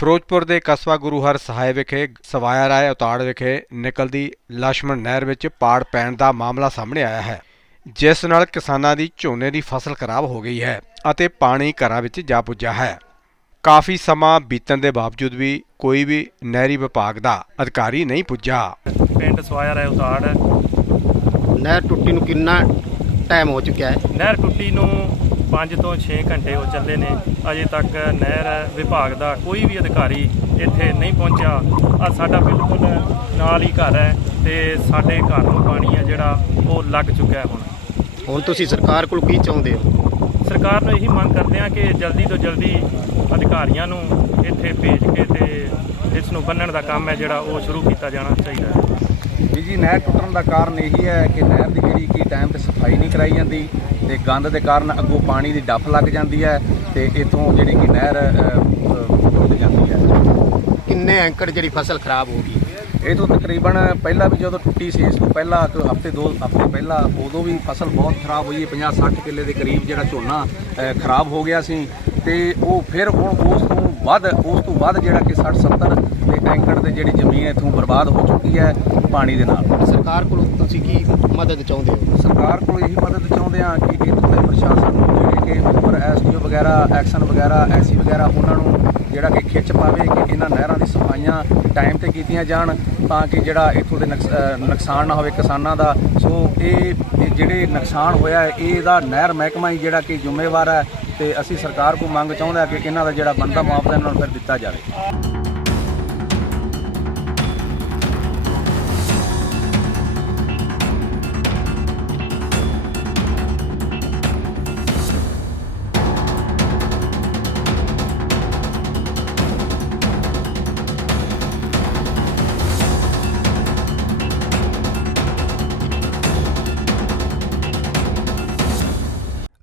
ਫਿਰੋਜ਼ਪੁਰ ਦੇ ਕਸਬਾ ਗੁਰੂ ਹਰ ਸਹਾਇ ਵਿਖੇ ਸਵਾਇਆ ਰਾਏ ਉਤਾੜ ਵਿਖੇ ਨਿਕਲਦੀ ਲక్ష్ਮਣ ਨਹਿਰ ਵਿੱਚ ਪਾੜ ਪੈਣ ਦਾ ਮਾਮਲਾ ਸਾਹਮਣੇ ਆਇਆ ਹੈ ਜਿਸ ਨਾਲ ਕਿਸਾਨਾਂ ਦੀ ਝੋਨੇ ਦੀ ਫਸਲ ਖਰਾਬ ਹੋ ਗਈ ਹੈ ਅਤੇ ਪਾਣੀ ਘਰਾਂ ਵਿੱਚ ਜਾ ਪੁੱਜਾ ਹੈ। ਕਾਫੀ ਸਮਾਂ ਬੀਤਣ ਦੇ ਬਾਵਜੂਦ ਵੀ ਕੋਈ ਵੀ ਨਹਿਰੀ ਵਿਭਾਗ ਦਾ ਅਧਿਕਾਰੀ ਨਹੀਂ ਪੁੱਜਾ। ਪਿੰਡ ਸਵਾਇਆ ਰਾਏ ਉਤਾੜ। ਨਹਿਰ ਟੁੱਟੀ ਨੂੰ ਕਿੰਨਾ ਟਾਈਮ ਹੋ ਚੁੱਕਿਆ ਹੈ? ਨਹਿਰ ਟੁੱਟੀ ਨੂੰ 5 ਤੋਂ 6 ਘੰਟੇ ਹੋ ਚੱਲੇ ਨੇ। ਅਜੇ ਤੱਕ ਨਹਿਰ ਵਿਭਾਗ ਦਾ ਕੋਈ ਵੀ ਅਧਿਕਾਰੀ ਇੱਥੇ ਨਹੀਂ ਪਹੁੰਚਿਆ। ਆ ਸਾਡਾ ਬਿਲਕੁਲ ਨਾਲ ਹੀ ਘਰ ਹੈ ਤੇ ਸਾਡੇ ਘਰ ਨੂੰ ਪਾਣੀ ਹੈ ਜਿਹੜਾ ਉਹ ਲੱਗ ਚੁੱਕਿਆ ਹੈ ਹੁਣ। ਹੁਣ ਤੁਸੀਂ ਸਰਕਾਰ ਕੋਲ ਕੀ ਚਾਹੁੰਦੇ ਹੋ? ਸਰਕਾਰ ਨੂੰ ਇਹੀ ਮੰਗ ਕਰਦੇ ਆ ਕਿ ਜਲਦੀ ਤੋਂ ਜਲਦੀ ਅਧਿਕਾਰੀਆਂ ਨੂੰ ਇੱਥੇ ਭੇਜ ਕੇ ਤੇ ਇਸ ਨੂੰ ਬੰਨਣ ਦਾ ਕੰਮ ਹੈ ਜਿਹੜਾ ਉਹ ਸ਼ੁਰੂ ਕੀਤਾ ਜਾਣਾ ਚਾਹੀਦਾ ਹੈ। ਜੀ ਨਹਿਰ ਟੁੱਟਣ ਦਾ ਕਾਰਨ ਇਹੀ ਹੈ ਕਿ ਨਹਿਰ ਦੀ ਜਿਹੜੀ ਕਿ ਟਾਈਮ ਤੇ ਸਫ਼ਾਈ ਨਹੀਂ ਕਰਾਈ ਜਾਂਦੀ ਤੇ ਗੰਦ ਦੇ ਕਾਰਨ ਅੱਗੋਂ ਪਾਣੀ ਦੀ ਡੱਫ ਲੱਗ ਜਾਂਦੀ ਹੈ ਤੇ ਇਥੋਂ ਜਿਹੜੀ ਕਿ ਨਹਿਰ ਟੁੱਟ ਜਾਂਦੀ ਹੈ। ਕਿੰਨੇ ਐਂਕੜ ਜਿਹੜੀ ਫਸਲ ਖਰਾਬ ਹੋ ਗਈ? ਇਹ ਤੋਂ ਤਕਰੀਬਨ ਪਹਿਲਾਂ ਵੀ ਜਦੋਂ ਟੁੱਟੀ ਸੀ ਇਸ ਤੋਂ ਪਹਿਲਾਂ ਹਫ਼ਤੇ ਦੋ ਹਫ਼ਤੇ ਪਹਿਲਾਂ ਉਦੋਂ ਵੀ ਫਸਲ ਬਹੁਤ ਖਰਾਬ ਹੋਈ 50 60 ਕਿੱਲੇ ਦੇ ਕਰੀਬ ਜਿਹੜਾ ਝੋਨਾ ਖਰਾਬ ਹੋ ਗਿਆ ਸੀ। ਤੇ ਉਹ ਫਿਰ ਹੁਣ ਉਸ ਤੋਂ ਵੱਧ ਉਸ ਤੋਂ ਵੱਧ ਜਿਹੜਾ ਕਿ 60 70 ਤੇ ਦੇ ਜਿਹੜੀ ਜ਼ਮੀਨ ਇਥੋਂ ਬਰਬਾਦ ਹੋ ਚੁੱਕੀ ਹੈ ਪਾਣੀ ਦੇ ਨਾਲ। ਸਰਕਾਰ ਕੋਲ ਤੁਸੀਂ ਕੀ ਮਦਦ ਚਾਹੁੰਦੇ ਹੋ? ਸਰਕਾਰ ਕੋਲ ਇਹੀ ਮਦਦ ਚਾਹੁੰਦੇ ਹਾਂ ਕਿ ਇੱਥੋਂ ਦੇ ਪ੍ਰਸ਼ਾਸਨ ਨੂੰ ਜਿਹੜੇ ਕਿ ਵਗੈਰਾ ਐਕਸ਼ਨ ਵਗੈਰਾ, ਐਸੀ ਵਗੈਰਾ ਉਹਨਾਂ ਨੂੰ ਜਿਹੜਾ ਕਿ ਖਿੱਚ ਪਾਵੇ ਕਿ ਇਹਨਾਂ ਨਹਿਰਾਂ ਦੀ ਸਫਾਈਆਂ ਟਾਈਮ ਤੇ ਕੀਤੀਆਂ ਜਾਣ ਤਾਂ ਕਿ ਜਿਹੜਾ ਇੱਥੋਂ ਦੇ ਨੁਕਸ- ਨੁਕਸਾਨ ਨਾ ਹੋਵੇ ਕਿਸਾਨਾਂ ਦਾ। ਸੋ ਇਹ ਜਿਹੜੇ ਨੁਕਸਾਨ ਹੋਇਆ ਇਹਦਾ ਨਹਿਰ ਮਹਿਕਮਾ ਹੀ ਜਿਹੜਾ ਕਿ ਜ਼ਿੰਮੇਵਾਰ ਹੈ ਤੇ ਅਸੀਂ ਸਰਕਾਰ ਕੋਲ ਮੰਗ ਚਾਹੁੰਦਾ ਕਿ ਇਹਨਾਂ ਦਾ ਜਿਹੜਾ ਬਣਦਾ ਮੁਆਵਜ਼ਾ ਇਹਨਾਂ ਨੂੰ ਫਿਰ ਦਿੱਤਾ ਜਾਵੇ।